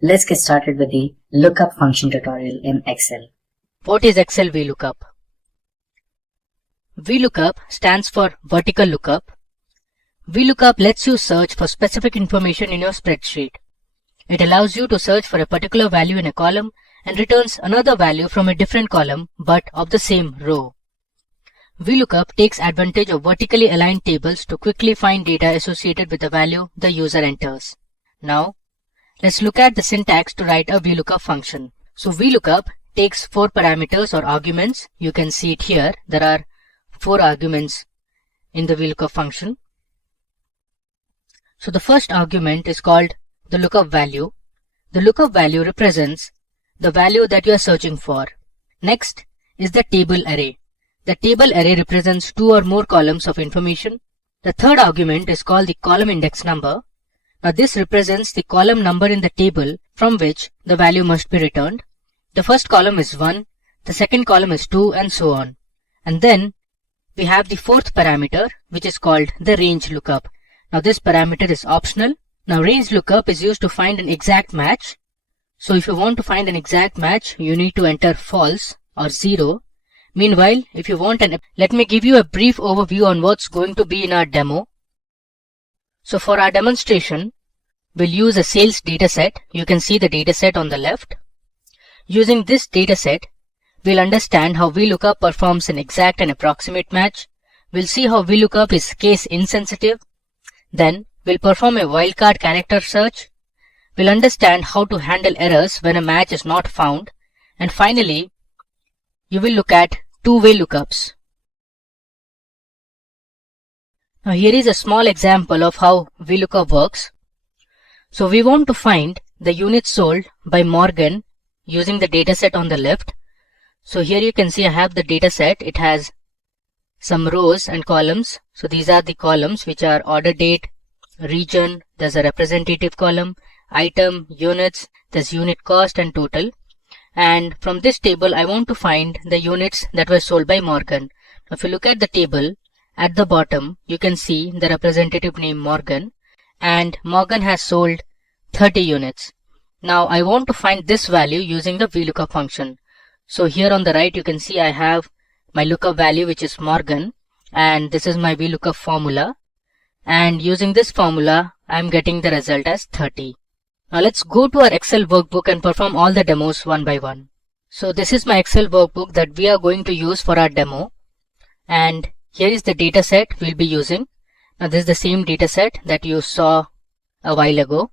Let's get started with the lookup function tutorial in Excel. What is Excel Vlookup? Vlookup stands for vertical lookup. Vlookup lets you search for specific information in your spreadsheet. It allows you to search for a particular value in a column and returns another value from a different column but of the same row. Vlookup takes advantage of vertically aligned tables to quickly find data associated with the value the user enters. Now, let's look at the syntax to write a Vlookup function. So Vlookup takes 4 parameters or arguments. You can see it here. There are 4 arguments in the Vlookup function. So the first argument is called the lookup value. The lookup value represents the value that you are searching for. Next is the table array. The table array represents 2 or more columns of information. The third argument is called the column index number. Now this represents the column number in the table from which the value must be returned. The first column is 1, the second column is 2, and so on. And then we have the fourth parameter, which is called the range lookup. Now this parameter is optional. Now range lookup is used to find an exact match. So if you want to find an exact match, you need to enter false or 0. Meanwhile, if you want let me give you a brief overview on what's going to be in our demo. So for our demonstration, we'll use a sales dataset. You can see the dataset on the left. Using this dataset, we'll understand how Vlookup performs an exact and approximate match. We'll see how Vlookup is case insensitive. Then we'll perform a wildcard character search. We'll understand how to handle errors when a match is not found. And finally, you will look at two-way lookups. Now here is a small example of how Vlookup works. So we want to find the units sold by Morgan using the dataset on the left. So here you can see I have the dataset. It has some rows and columns. So these are the columns which are order date, region, there's a representative column, item, units, there's unit cost and total. And from this table, I want to find the units that were sold by Morgan. Now, if you look at the table, at the bottom, you can see the representative name Morgan, and Morgan has sold 30 units. Now, I want to find this value using the Vlookup function. So here on the right, you can see I have my lookup value, which is Morgan, and this is my Vlookup formula. And using this formula, I'm getting the result as 30. Now let's go to our Excel workbook and perform all the demos one by one. So this is my Excel workbook that we are going to use for our demo. And here is the dataset we'll be using. Now this is the same dataset that you saw a while ago.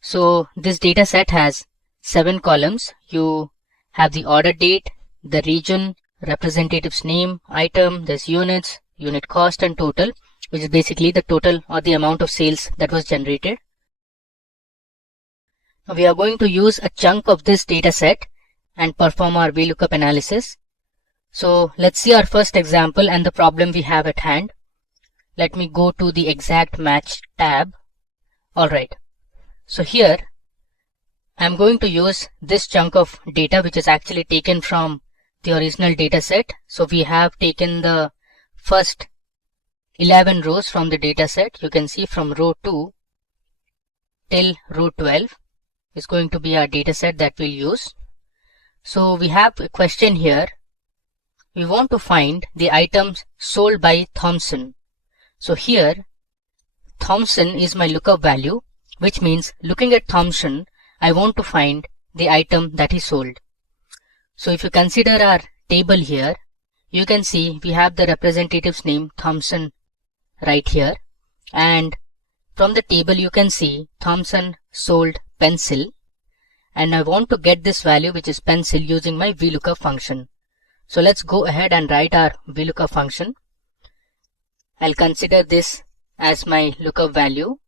So this dataset has 7 columns. You have the order date, the region, representative's name, item, there's units, unit cost and total, which is basically the total or the amount of sales that was generated. Now we are going to use a chunk of this dataset and perform our Vlookup analysis. So let's see our first example and the problem we have at hand. Let me go to the exact match tab. Alright, so here I'm going to use this chunk of data which is actually taken from the original dataset. So we have taken the first 11 rows from the dataset. You can see from row 2 till row 12 is going to be our dataset that we'll use. So we have a question here. We want to find the items sold by Thompson. So here Thompson is my lookup value, which means looking at Thompson, I want to find the item that he sold. So if you consider our table here, you can see we have the representative's name Thompson right here. And from the table you can see Thompson sold pencil. And I want to get this value, which is pencil, using my Vlookup function. So let's go ahead and write our Vlookup function. I'll consider this as my lookup value.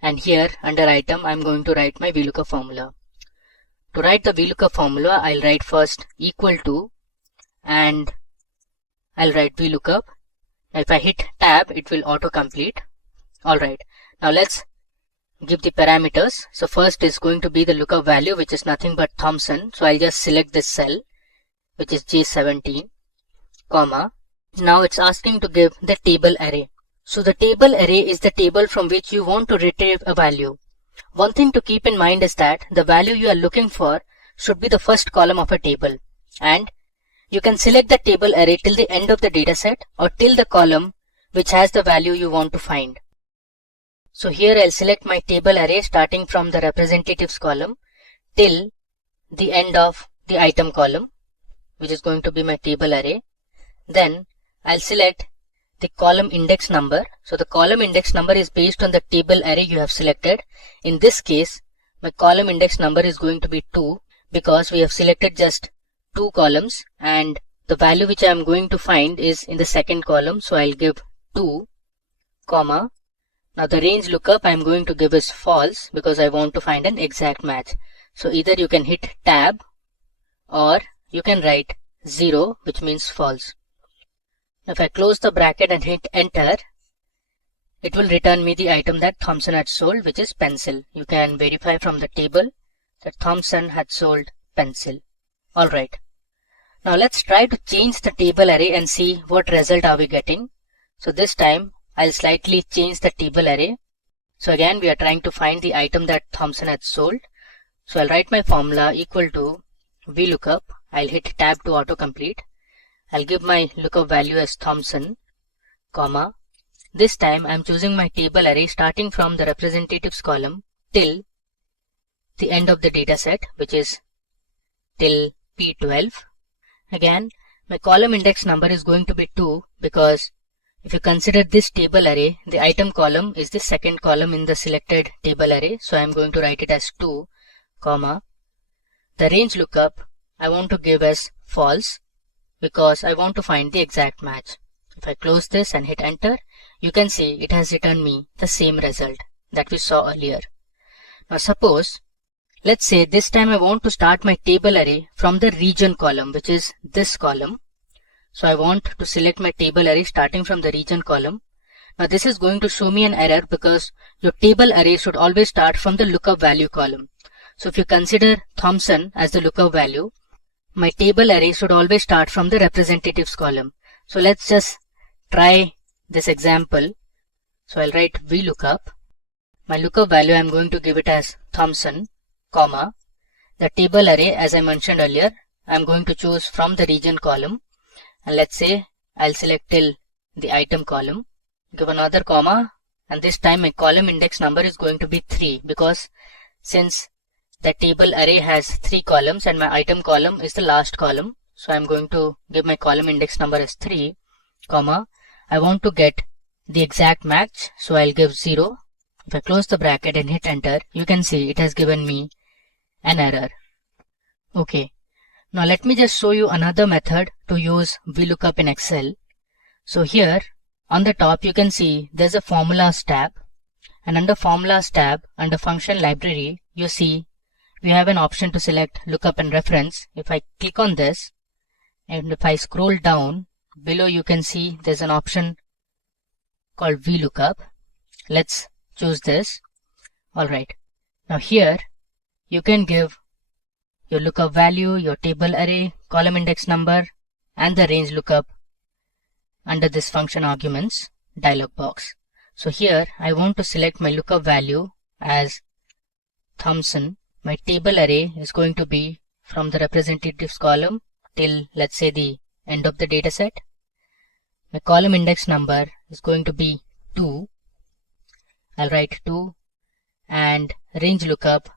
And here under item, I'm going to write my Vlookup formula. To write the Vlookup formula, I'll write first equal to, and I'll write Vlookup. If I hit tab, it will autocomplete. Alright, now let's give the parameters. So first is going to be the lookup value, which is nothing but Thompson. So I'll just select this cell, which is J17, comma. Now it's asking to give the table array. So the table array is the table from which you want to retrieve a value. One thing to keep in mind is that the value you are looking for should be the first column of a table, and you can select the table array till the end of the dataset or till the column which has the value you want to find. So here I'll select my table array starting from the representatives column till the end of the item column, which is going to be my table array. Then I'll select the column index number. So the column index number is based on the table array you have selected. In this case, my column index number is going to be 2 because we have selected just 2 columns and the value which I am going to find is in the second column. So I'll give 2, comma. Now the range lookup I am going to give is false because I want to find an exact match. So either you can hit tab or you can write 0, which means false. If I close the bracket and hit enter, it will return me the item that Thompson had sold, which is pencil. You can verify from the table that Thompson had sold pencil. Alright. Now let's try to change the table array and see what result are we getting. So this time I'll slightly change the table array. So again we are trying to find the item that Thompson had sold. So I'll write my formula equal to Vlookup. I'll hit tab to autocomplete. I'll give my lookup value as Thompson, comma. This time I'm choosing my table array starting from the representatives column till the end of the dataset, which is till P12. Again, my column index number is going to be 2 because if you consider this table array, the item column is the second column in the selected table array. So I'm going to write it as 2, comma. The range lookup I want to give as false because I want to find the exact match. If I close this and hit enter, you can see it has returned me the same result that we saw earlier. Now suppose, let's say this time I want to start my table array from the region column, which is this column. So I want to select my table array starting from the region column. Now this is going to show me an error because your table array should always start from the lookup value column. So if you consider Thompson as the lookup value, my table array should always start from the representatives column. So let's just try this example. So I'll write Vlookup. My lookup value I'm going to give it as Thompson, comma. The table array, as I mentioned earlier, I'm going to choose from the region column. And let's say I'll select till the item column. Give another comma. And this time my column index number is going to be 3 because since the table array has 3 columns and my item column is the last column. So I'm going to give my column index number as 3, comma. I want to get the exact match. So I'll give 0. If I close the bracket and hit enter, you can see it has given me an error. Okay. Now let me just show you another method to use Vlookup in Excel. So here on the top you can see there's a formulas tab, and under formulas tab under function library you see we have an option to select lookup and reference. If I click on this and if I scroll down below, you can see there's an option called Vlookup. Let's choose this. Alright. Now here you can give your lookup value, your table array, column index number, and the range lookup under this function arguments dialog box. So here I want to select my lookup value as Thompson. My table array is going to be from the representatives column till, let's say, the end of the dataset. My column index number is going to be 2. I'll write 2, and range lookup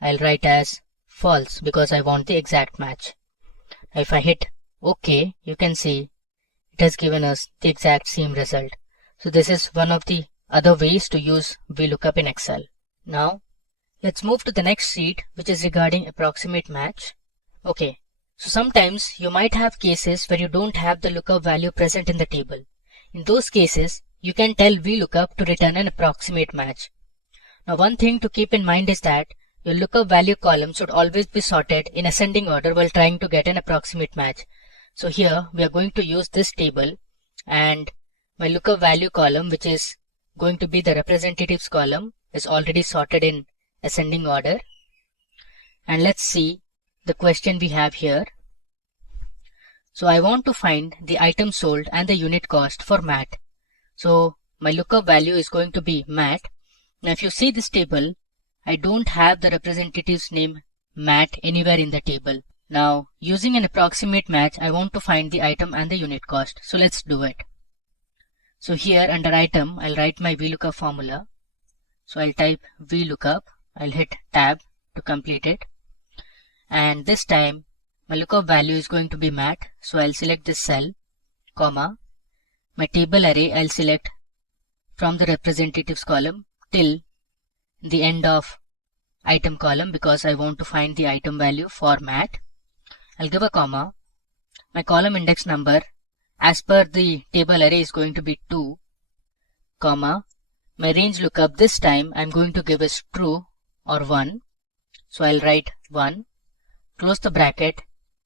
I'll write as false because I want the exact match. Now if I hit OK, you can see it has given us the exact same result. So this is one of the other ways to use Vlookup in Excel. Now let's move to the next sheet, which is regarding approximate match. Okay, so sometimes you might have cases where you don't have the lookup value present in the table. In those cases, you can tell Vlookup to return an approximate match. Now one thing to keep in mind is that your lookup value column should always be sorted in ascending order while trying to get an approximate match. So here we are going to use this table, and my lookup value column, which is going to be the representatives column, is already sorted in ascending order. And let's see the question we have here. So I want to find the item sold and the unit cost for Matt. So my lookup value is going to be Matt. Now if you see this table, I don't have the representative's name Matt anywhere in the table. Now, using an approximate match, I want to find the item and the unit cost. So let's do it. So here under item, I'll write my Vlookup formula. So I'll type Vlookup. I'll hit tab to complete it. And this time, my lookup value is going to be Matt. So I'll select this cell, comma. My table array, I'll select from the representatives column till the end of item column because I want to find the item value for Matt. I'll give a comma. My column index number as per the table array is going to be 2, comma. My range lookup this time I'm going to give is true or 1. So I'll write 1, close the bracket,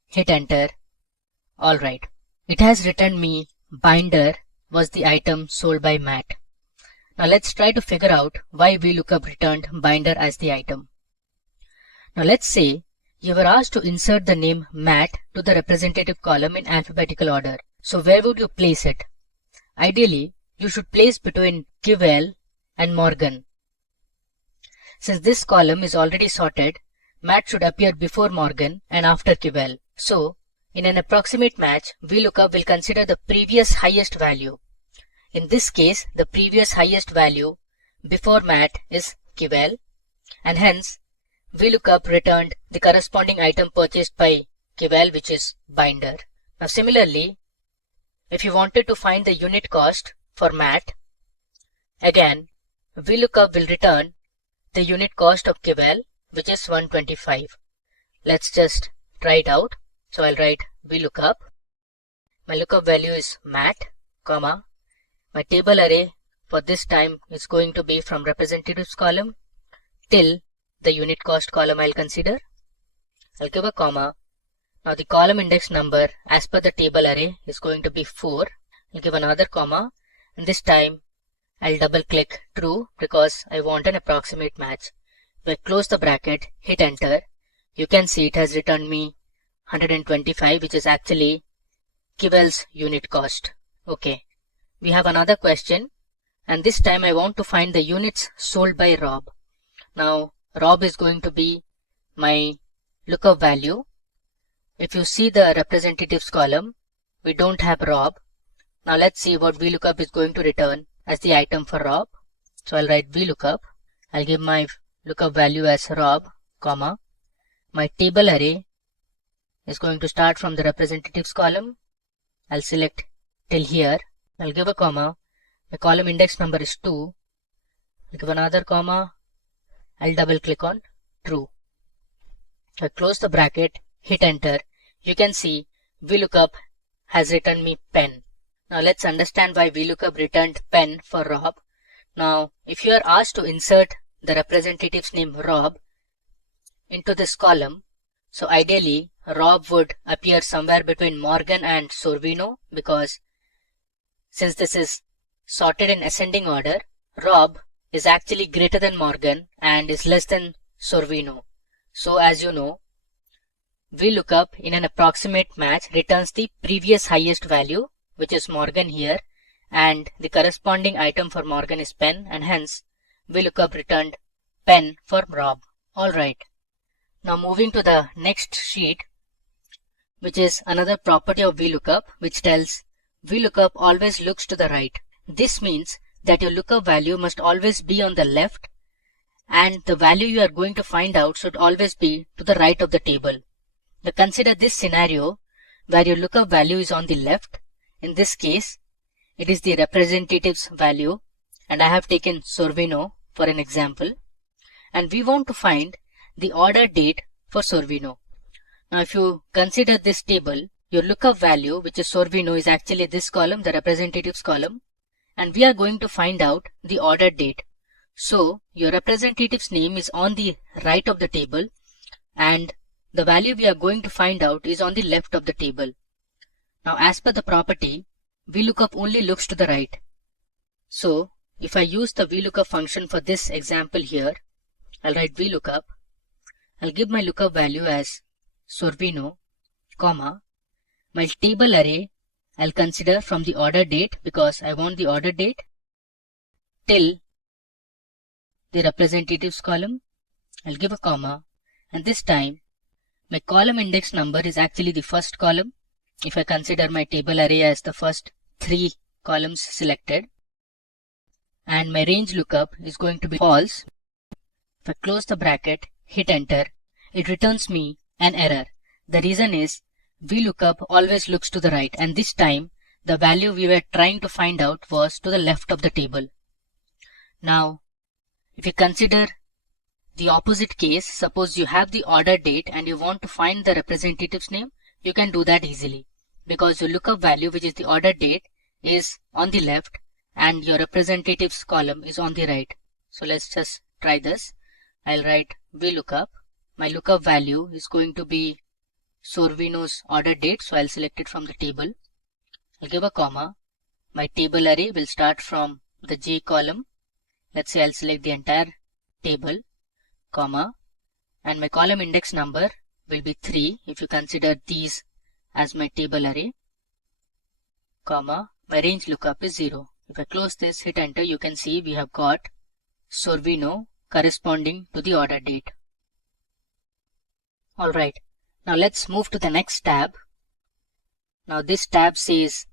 hit enter. Alright, it has returned me binder was the item sold by Matt. Now let's try to figure out why Vlookup returned binder as the item. Now let's say you were asked to insert the name Matt to the representative column in alphabetical order. So where would you place it? Ideally, you should place between Kivel and Morgan. Since this column is already sorted, Matt should appear before Morgan and after Kivel. So, in an approximate match, Vlookup will consider the previous highest value. In this case, the previous highest value before Matt is Kivel, and hence Vlookup returned the corresponding item purchased by Kivel, which is binder. Now similarly, if you wanted to find the unit cost for Matt, again Vlookup will return the unit cost of Kivel, which is 125. Let's just try it out. So I'll write Vlookup. My lookup value is Matt, comma. My table array for this time is going to be from representatives column till the unit cost column I'll consider. I'll give a comma. Now the column index number as per the table array is going to be 4. I'll give another comma, and this time I'll double click true because I want an approximate match. If I close the bracket, hit enter, you can see it has returned me 125, which is actually Kivel's unit cost. Okay, we have another question, and this time I want to find the units sold by Rob. Now Rob is going to be my lookup value. If you see the representatives column, we don't have Rob. Now let's see what Vlookup is going to return as the item for Rob. So I'll write Vlookup. I'll give my lookup value as Rob, comma. My table array is going to start from the representatives column. I'll select till here. I'll give a comma. My column index number is 2. I'll give another comma. I'll double click on true. I close the bracket, hit enter. You can see Vlookup has returned me pen. Now let's understand why Vlookup returned pen for Rob. Now if you are asked to insert the representative's name Rob into this column, so ideally Rob would appear somewhere between Morgan and Sorvino, because since this is sorted in ascending order, Rob is actually greater than Morgan and is less than Sorvino. So as you know, Vlookup in an approximate match returns the previous highest value, which is Morgan here, and the corresponding item for Morgan is pen, and hence Vlookup returned pen for Rob. Alright, now moving to the next sheet, which is another property of Vlookup, which tells Vlookup always looks to the right. This means that your lookup value must always be on the left, and the value you are going to find out should always be to the right of the table. Now consider this scenario where your lookup value is on the left. In this case, it is the representative's value, and I have taken Sorvino for an example, and we want to find the order date for Sorvino. Now if you consider this table, your lookup value, which is Sorvino, is actually this column, the representatives column, and we are going to find out the order date. So your representative's name is on the right of the table, and the value we are going to find out is on the left of the table. Now as per the property, Vlookup only looks to the right. So if I use the Vlookup function for this example here, I'll write Vlookup. I'll give my lookup value as Sorvino, comma. My table array I'll consider from the order date because I want the order date till the representatives column. I'll give a comma, and this time my column index number is actually the first column. If I consider my table array as the first 3 columns selected, and my range lookup is going to be false. If I close the bracket, hit enter, it returns me an error. The reason is Vlookup always looks to the right, and this time the value we were trying to find out was to the left of the table. Now, if you consider the opposite case, suppose you have the order date and you want to find the representative's name, you can do that easily because your lookup value, which is the order date, is on the left and your representatives column is on the right. So let's just try this. I'll write Vlookup. My lookup value is going to be Sorvino's order date, so I'll select it from the table. I'll give a comma. My table array will start from the J column. Let's say I'll select the entire table, comma, and my column index number will be 3 if you consider these as my table array, comma, my range lookup is 0. If I close this, hit enter, you can see we have got Sorvino corresponding to the order date. Alright, now let's move to the next tab. Now this tab says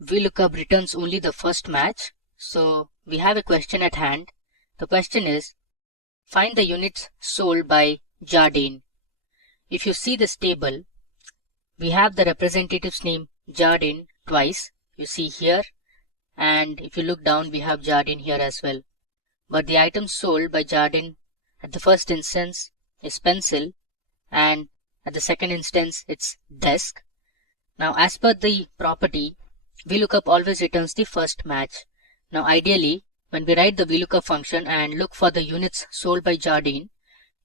Vlookup returns only the first match. So we have a question at hand. The question is, find the units sold by Jardine. If you see this table, we have the representative's name Jardine twice. You see here, and if you look down, we have Jardine here as well. But the item sold by Jardine at the first instance is pencil, and at the second instance it's desk. Now as per the property, Vlookup always returns the first match. Now ideally, when we write the Vlookup function and look for the units sold by Jardine,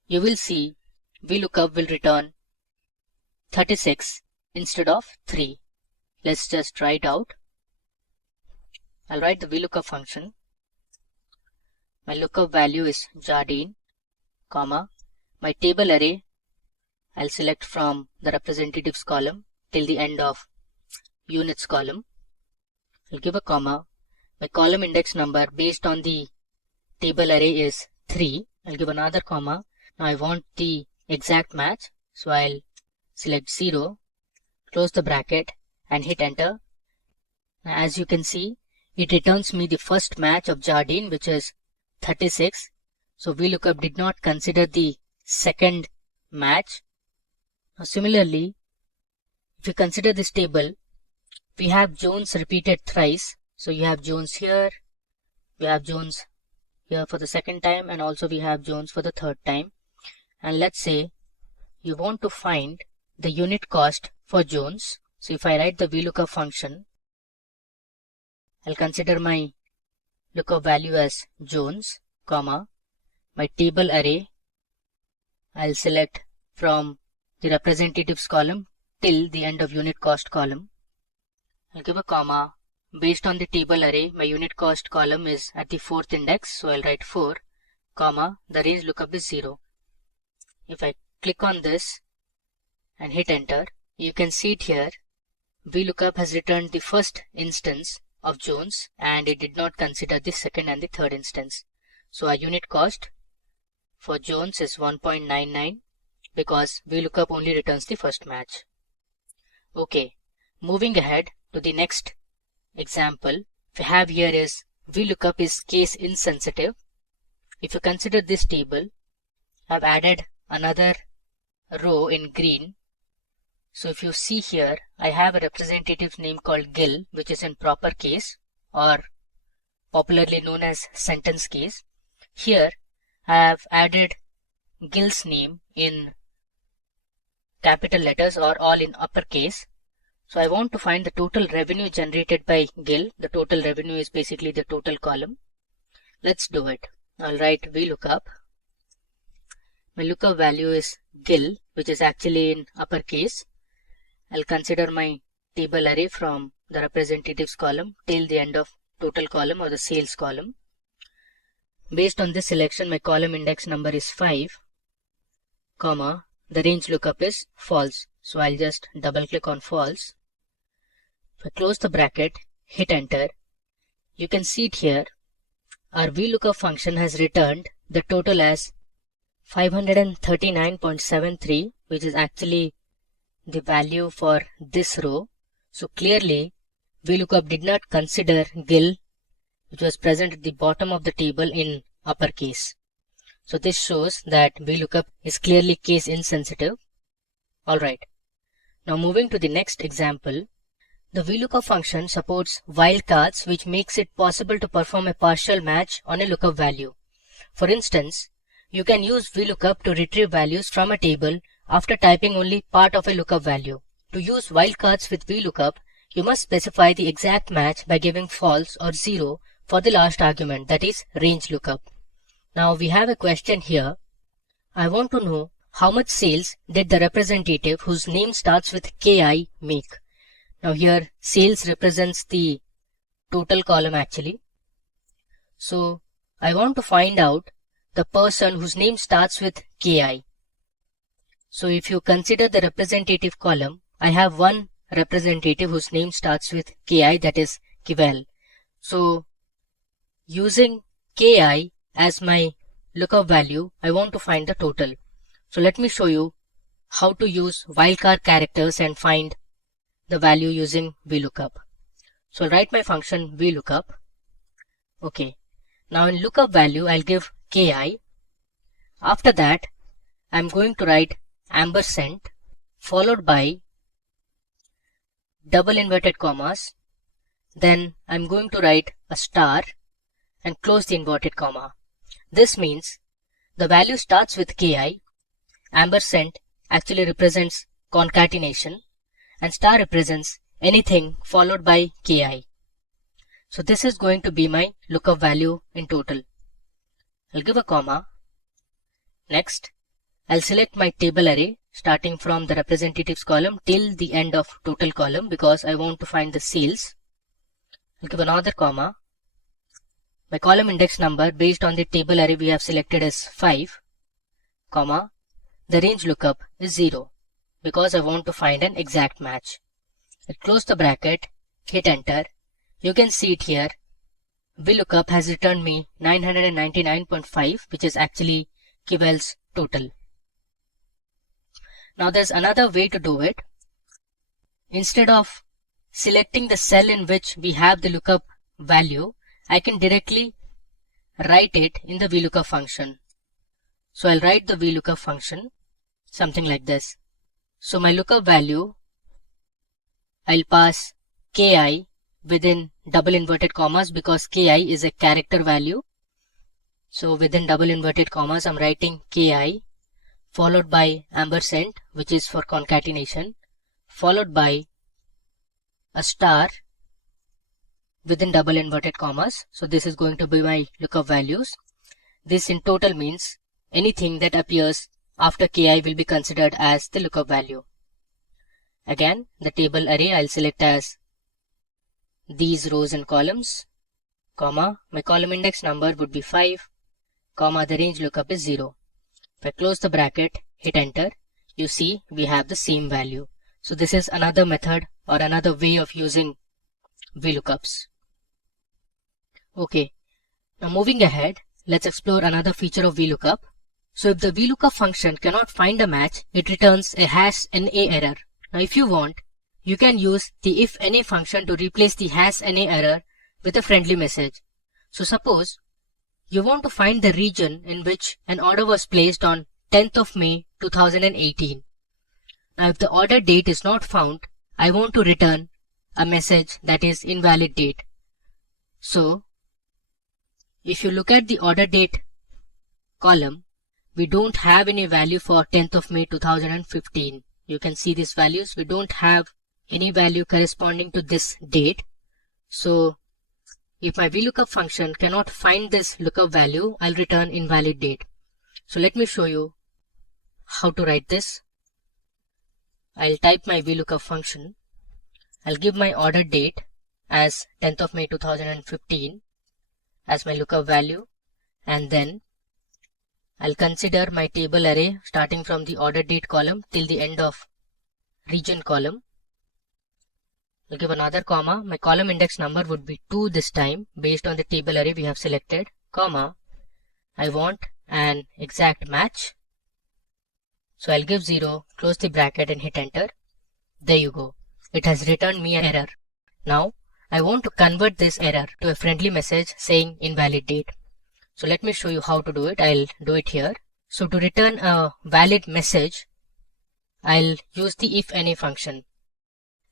you will see Vlookup will return 36 instead of 3. Let's just try it out. I'll write the Vlookup function. My lookup value is Jardine, comma, my table array I'll select from the representatives column till the end of units column. I'll give a comma. My column index number based on the table array is 3. I'll give another comma. Now I want the exact match, so I'll select 0, close the bracket and hit enter. Now as you can see, it returns me the first match of Jardine, which is 36. So Vlookup did not consider the second match. Now similarly, if you consider this table, we have Jones repeated thrice. So you have Jones here, we have Jones here for the second time, and also we have Jones for the third time. And let's say you want to find the unit cost for Jones. So if I write the Vlookup function, I'll consider my lookup value as Jones, comma, my table array I'll select from the representatives column till the end of unit cost column. I'll give a comma. Based on the table array, my unit cost column is at the 4th index, so I'll write 4, comma, the range lookup is 0. If I click on this and hit enter, you can see it here. Vlookup has returned the first instance of Jones and it did not consider the second and the third instance. So our unit cost for Jones is 1.99 because Vlookup only returns the first match. Okay, moving ahead to the next example we have here is Vlookup is case insensitive. If you consider this table, I've added another row in green. So if you see here, I have a representative name called Gil, which is in proper case or popularly known as sentence case. Here I have added Gil's name in capital letters or all in uppercase. So I want to find the total revenue generated by Gil. The total revenue is basically the total column. Let's do it. I'll write Vlookup. My lookup value is Gil, which is actually in uppercase. I'll consider my table array from the representatives column till the end of total column or the sales column. Based on this selection, my column index number is 5, comma, the range lookup is false. So I'll just double click on false. If I close the bracket, hit enter, you can see it here. Our Vlookup function has returned the total as 539.73, which is actually the value for this row. So clearly Vlookup did not consider GIL, which was present at the bottom of the table in uppercase. So this shows that Vlookup is clearly case insensitive. Alright, now moving to the next example. The Vlookup function supports wildcards, which makes it possible to perform a partial match on a lookup value. For instance, you can use Vlookup to retrieve values from a table after typing only part of a lookup value. To use wildcards with Vlookup, you must specify the exact match by giving false or 0 for the last argument, that is range lookup. Now we have a question here. I want to know how much sales did the representative whose name starts with KI make. Now here sales represents the total column actually. So I want to find out the person whose name starts with KI. So if you consider the representative column, I have one representative whose name starts with KI, that is Kivel. So using KI as my lookup value, I want to find the total. So let me show you how to use wildcard characters and find the value using Vlookup. So I'll write my function Vlookup. Okay. Now in lookup value, I'll give KI. After that, I'm going to write ampersand followed by double inverted commas. Then I'm going to write a star and close the inverted comma. This means the value starts with KI, ampersand actually represents concatenation, and star represents anything followed by KI. So this is going to be my lookup value in total. I'll give a comma. Next, I'll select my table array starting from the representatives column till the end of total column because I want to find the sales. I'll give another comma. My column index number based on the table array we have selected is 5, comma, the range lookup is 0 because I want to find an exact match. I'll close the bracket, hit enter. You can see it here. Vlookup has returned me 999.5, which is actually Kivel's total. Now there's another way to do it. Instead of selecting the cell in which we have the lookup value, I can directly write it in the Vlookup function. So I'll write the Vlookup function something like this. So my lookup value, I'll pass KI within double inverted commas because KI is a character value. So within double inverted commas, I'm writing KI followed by ampersand, which is for concatenation, followed by a star within double inverted commas. So this is going to be my lookup values. This in total means anything that appears after KI will be considered as the lookup value. Again, the table array I'll select as these rows and columns, comma, my column index number would be 5, comma, the range lookup is 0. If I close the bracket, hit enter, you see we have the same value. So this is another method or another way of using Vlookups. Okay, now moving ahead, let's explore another feature of Vlookup. So if the Vlookup function cannot find a match, it returns a #NA error. Now if you want, you can use the if_NA function to replace the #NA error with a friendly message. So suppose you want to find the region in which an order was placed on 10th of May 2018. Now if the order date is not found, I want to return a message that is invalid date. So if you look at the order date column, we don't have any value for 10th of May 2015. You can see these values. We don't have any value corresponding to this date. So if my Vlookup function cannot find this lookup value, I'll return invalid date. So let me show you how to write this. I'll type my Vlookup function. I'll give my order date as 10th of May 2015 as my lookup value, and then I'll consider my table array starting from the order date column till the end of region column. I'll give another comma. My column index number would be 2 this time based on the table array we have selected, comma. I want an exact match. So I'll give 0, close the bracket and hit enter. There you go. It has returned me an error. Now I want to convert this error to a friendly message saying invalid date. So let me show you how to do it. I'll do it here. So to return a valid message, I'll use the if-any function.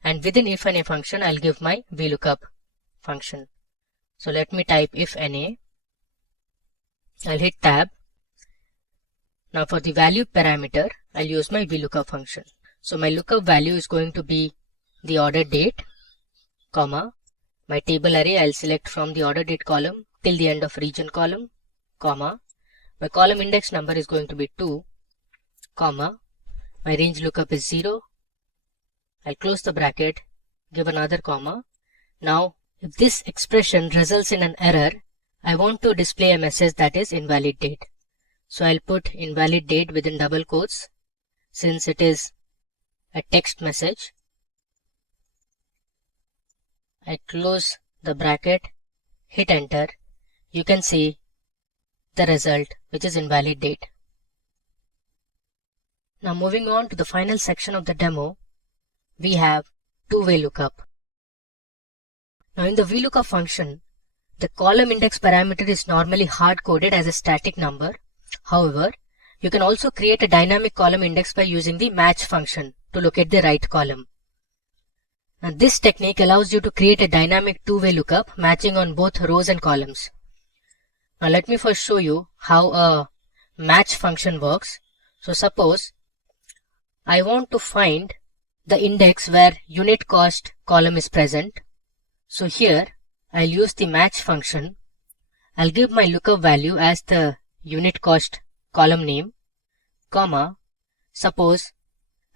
And within if-any function, I'll give my Vlookup function. So let me type if-any. I'll hit tab. Now for the value parameter, I'll use my Vlookup function. So my lookup value is going to be the order date, comma. My table array, I'll select from the order date column till the end of region column, comma. My column index number is going to be 2, comma. My range lookup is 0. I'll close the bracket, give another comma. Now, if this expression results in an error, I want to display a message that is invalid date. So I'll put invalid date within double quotes since it is a text message. I close the bracket, hit enter. You can see the result, which is invalid date. Now moving on to the final section of the demo, we have two-way lookup. Now in the Vlookup function, the column index parameter is normally hard-coded as a static number. However, you can also create a dynamic column index by using the match function to locate the right column. Now this technique allows you to create a dynamic two-way lookup matching on both rows and columns. Now let me first show you how a match function works. So suppose I want to find the index where unit cost column is present. So here I'll use the match function. I'll give my lookup value as the unit cost column name, comma. Suppose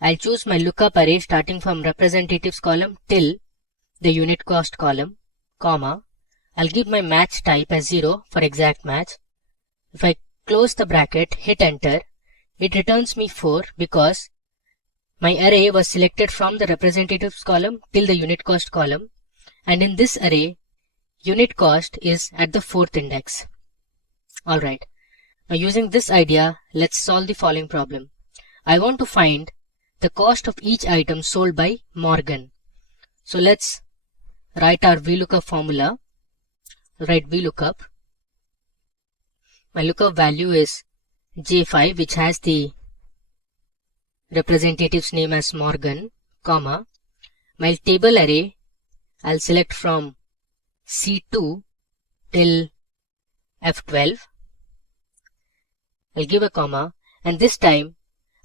I'll choose my lookup array starting from representatives column till the unit cost column, comma. I'll give my match type as 0 for exact match. If I close the bracket, hit enter, it returns me 4 because my array was selected from the representatives column till the unit cost column, and in this array, unit cost is at the 4th index. Alright, now using this idea, let's solve the following problem. I want to find the cost of each item sold by Morgan. So let's write our Vlookup formula. I'll write Vlookup. My lookup value is J5, which has the representative's name as Morgan, comma. My table array, I'll select from C2 till F12. I'll give a comma, and this time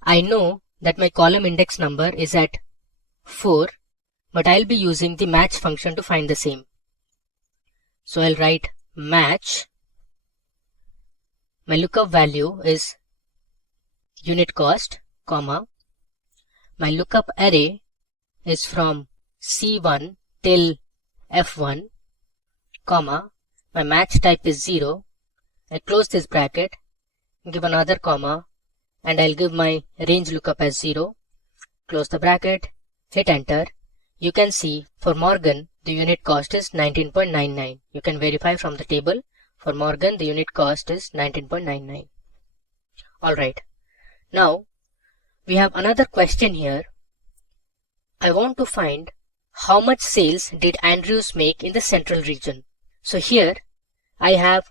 I know that my column index number is at 4, but I'll be using the match function to find the same. So I'll write match. My lookup value is unit cost, comma. My lookup array is from C1 till F1, comma. My match type is 0. I close this bracket, give another comma, and I'll give my range lookup as 0. Close the bracket, hit enter. You can see for Morgan, the unit cost is 19.99. You can verify from the table. For Morgan, the unit cost is 19.99. Alright. Now, we have another question here. I want to find how much sales did Andrews make in the central region. So here, I have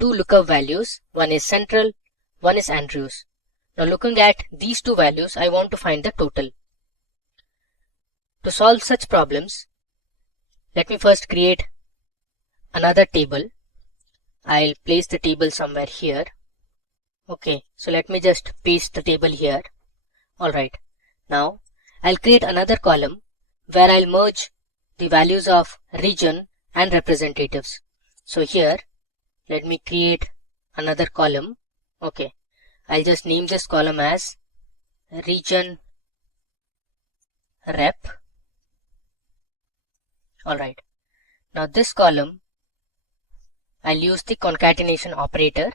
two lookup values. One is central, one is Andrews. Now looking at these two values, I want to find the total. To solve such problems, let me first create another table. I'll place the table somewhere here. Okay, so let me just paste the table here. Alright, now I'll create another column where I'll merge the values of region and representatives. So here, let me create another column. Okay, I'll just name this column as region rep. Alright, now this column, I'll use the concatenation operator.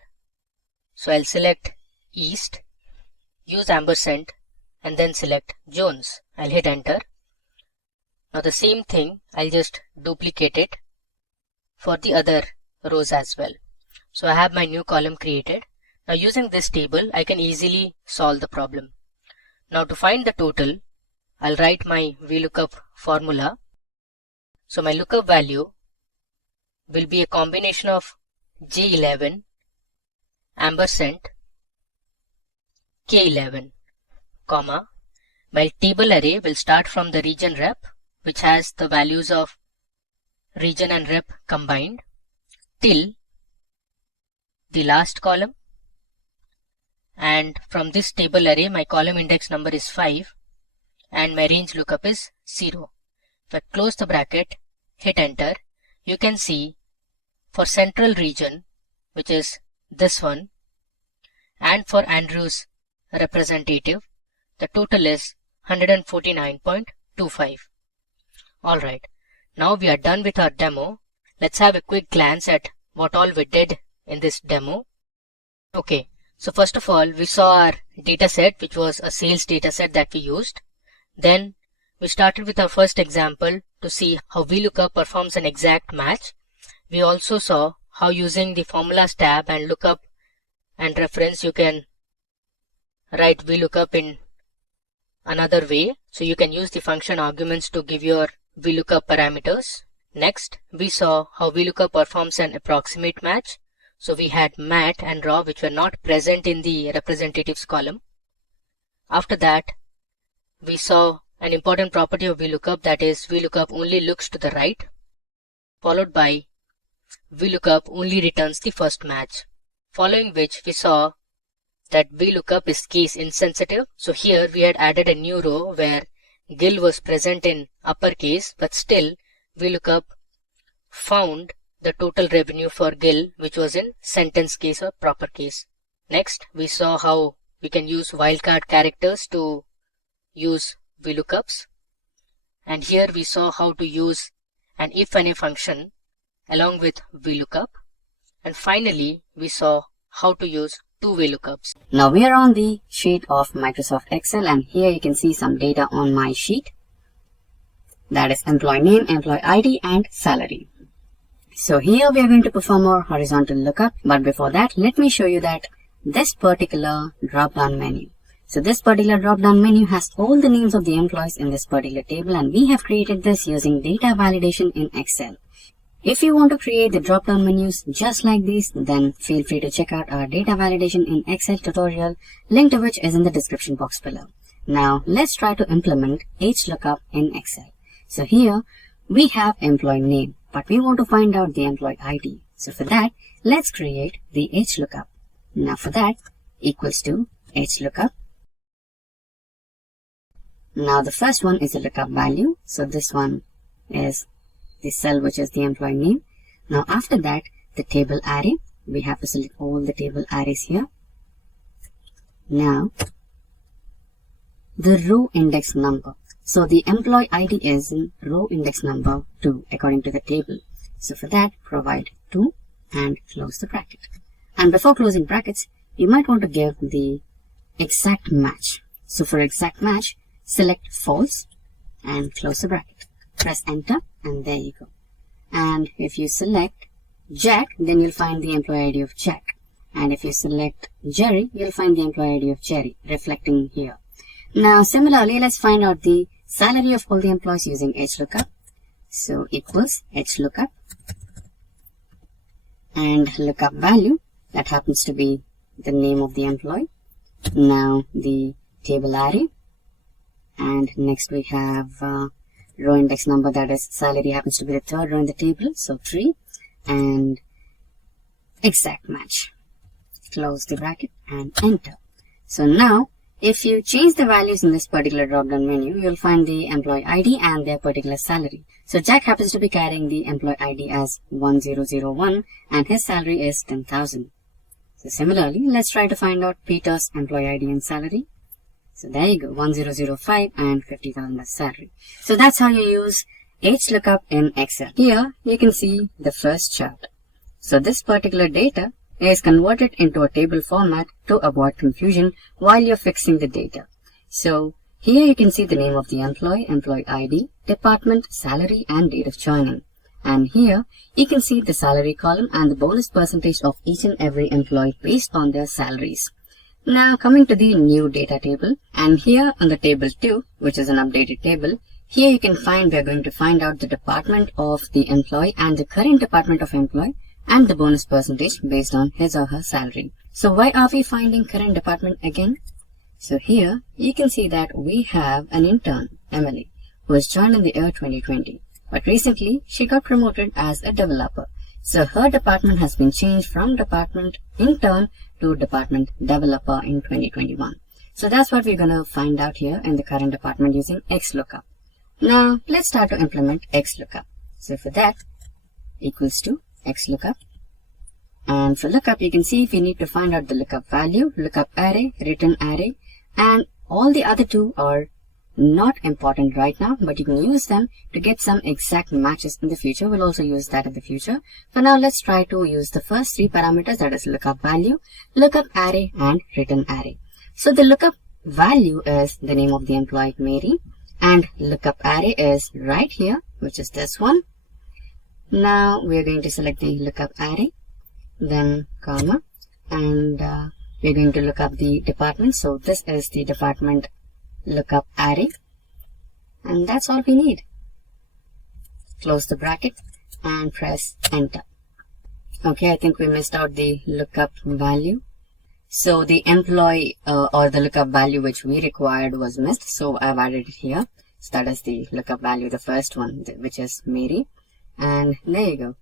So I'll select East, use ampersand, and then select Jones. I'll hit enter. Now the same thing, I'll just duplicate it for the other rows as well. So I have my new column created. Now using this table, I can easily solve the problem. Now to find the total, I'll write my Vlookup formula. So my lookup value will be a combination of J11 ampersand K11, comma. My table array will start from the region rep, which has the values of region and rep combined, till the last column. And from this table array, my column index number is 5 and my range lookup is 0. If I close the bracket, hit enter, you can see for central region, which is this one, and for Andrew's representative, the total is 149.25. Alright, now we are done with our demo. Let's have a quick glance at what all we did in this demo. Okay, so first of all, we saw our data set, which was a sales data set that we used. Then we started with our first example to see how Vlookup performs an exact match. We also saw how using the formulas tab and lookup and reference you can write Vlookup in another way. So you can use the function arguments to give your Vlookup parameters. Next, we saw how Vlookup performs an approximate match. So we had mat and raw which were not present in the representatives column. After that, we saw an important property of Vlookup, that is Vlookup only looks to the right, followed by Vlookup only returns the first match. Following which we saw that Vlookup is case insensitive. So here we had added a new row where Gil was present in uppercase, but still Vlookup found the total revenue for Gil, which was in sentence case or proper case. Next, we saw how we can use wildcard characters to use Vlookups. And here we saw how to use an if and a function along with Vlookup. And finally, we saw how to use two-way lookups. Now we are on the sheet of Microsoft Excel, and here you can see some data on my sheet. That is employee name, employee ID, and salary. So here we are going to perform our horizontal lookup, but before that, let me show you that this particular drop-down menu. So this particular drop-down menu has all the names of the employees in this particular table, and we have created this using data validation in Excel. If you want to create the drop-down menus just like these, then feel free to check out our data validation in Excel tutorial, link to which is in the description box below. Now let's try to implement Xlookup in Excel. So here we have employee name, but we want to find out the employee ID. So for that, let's create the Xlookup. Now for that, equals to Xlookup. Now the first one is the lookup value. So this one is the cell which is the employee name. Now after that, the table array. We have to select all the table arrays here. Now the row index number. So the employee ID is in row index number 2 according to the table. So for that, provide 2 and close the bracket. And before closing brackets, you might want to give the exact match. So for exact match, select false and close the bracket. Press enter and there you go. And if you select Jack, then you'll find the employee ID of Jack. And if you select Jerry, you'll find the employee ID of Jerry reflecting here. Now similarly, let's find out the salary of all the employees using Xlookup. So equals Xlookup and lookup value, that happens to be the name of the employee. Now the table array, and next we have row index number, that is salary happens to be the third row in the table, so 3, and exact match. Close the bracket and enter. So now if you change the values in this particular drop-down menu, you'll find the employee ID and their particular salary. So Jack happens to be carrying the employee ID as 1001 and his salary is 10,000. So similarly, let's try to find out Peter's employee ID and salary. So there you go, 1005 and 50,000 as salary. So that's how you use Xlookup in Excel. Here you can see the first chart. So this particular data is converted into a table format to avoid confusion while you're fixing the data. So here you can see the name of the employee, employee ID, department, salary, and date of joining. And here you can see the salary column and the bonus percentage of each and every employee based on their salaries. Now coming to the new data table, and here on the table 2, which is an updated table, here you can find we're going to find out the department of the employee and the current department of employee and the bonus percentage based on his or her salary. So why are we finding current department again? So here you can see that we have an intern, Emily, who was joined in the year 2020. But recently she got promoted as a developer. So her department has been changed from department intern to department developer in 2021. So that's what we're going to find out here in the current department using Xlookup. Now let's start to implement Xlookup. So for that, equals to Xlookup. And for lookup, you can see if we need to find out the lookup value, lookup array, return array, and all the other two are not important right now, but you can use them to get some exact matches in the future. We'll also use that in the future. For now, let's try to use the first three parameters, that is lookup value, lookup array, and return array. So the lookup value is the name of the employee, Mary, and lookup array is right here, which is this one. Now we're going to select the lookup array, then comma, and we're going to look up the department. So this is the department lookup array, and that's all we need. Close the bracket and press enter. Okay, I think we missed out the lookup value. So the employee or the lookup value which we required was missed, so I've added it here. So that is the lookup value, the first one, which is Mary, and there you go.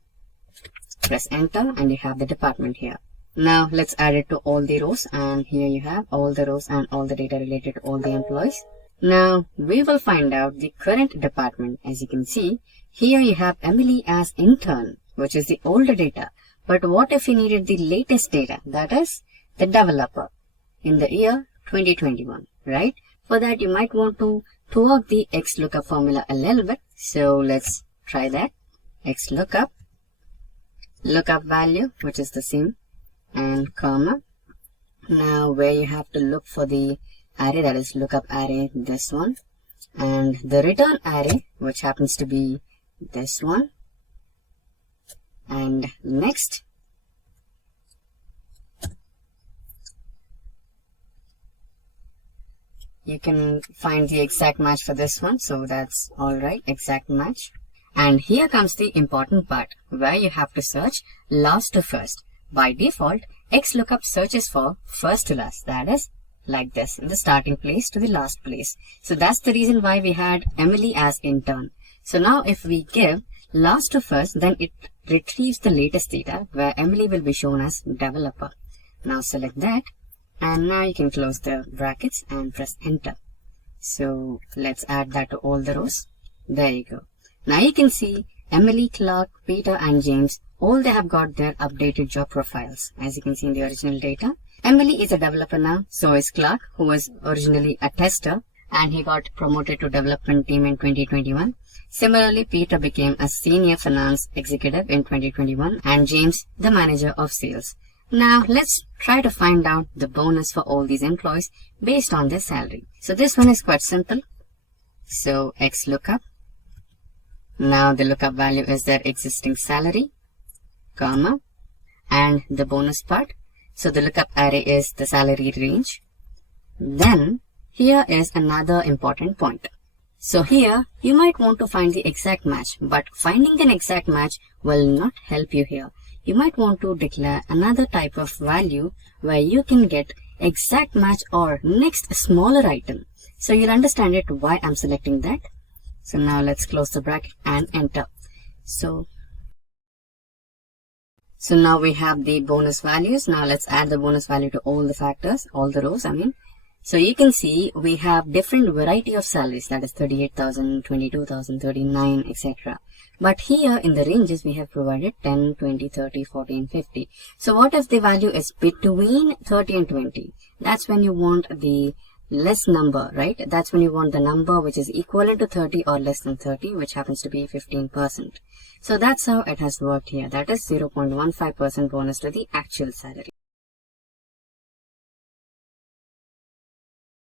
Press enter and you have the department here. Now let's add it to all the rows, and here you have all the rows and all the data related to all the employees. Now we will find out the current department. As you can see, here you have Emily as intern, which is the older data. But what if we needed the latest data, that is the developer in the year 2021, right? For that you might want to work the Xlookup formula a little bit. So let's try that. Xlookup, lookup value, which is the same, and comma. Now where you have to look for the array, that is lookup array, this one, and the return array, which happens to be this one. And next, you can find the exact match for this one, so that's alright, exact match. And here comes the important part, where you have to search last to first. By default, Xlookup searches for first to last, that is like this, in the starting place to the last place. So that's the reason why we had Emily as intern. So now if we give last to first, then it retrieves the latest data, where Emily will be shown as developer. Now select that, and now you can close the brackets and press enter. So let's add that to all the rows. There you go. Now you can see Emily, Clark, Peter, and James, all they have got their updated job profiles. As you can see in the original data, Emily is a developer now, so is Clark, who was originally a tester, and he got promoted to development team in 2021. Similarly, Peter became a senior finance executive in 2021, and James the manager of sales. Now let's try to find out the bonus for all these employees based on their salary. So this one is quite simple. So Xlookup. Now the lookup value is their existing salary, comma, and the bonus part. So the lookup array is the salary range. Then here is another important point. So here you might want to find the exact match, but finding an exact match will not help you here. You might want to declare another type of value where you can get exact match or next smaller item. So you'll understand it why I'm selecting that. So now let's close the bracket and enter. So now we have the bonus values. Now let's add the bonus value to all the factors, all the rows, So you can see we have different variety of salaries, that is 38,000, 22,000, 39, etc. But here in the ranges we have provided 10, 20, 30, 40 and 50. So what if the value is between 30 and 20? That's when you want the less number, right? That's when you want the number which is equivalent to 30 or less than 30, which happens to be 15%. So that's how it has worked here. That is 0.15% bonus to the actual salary.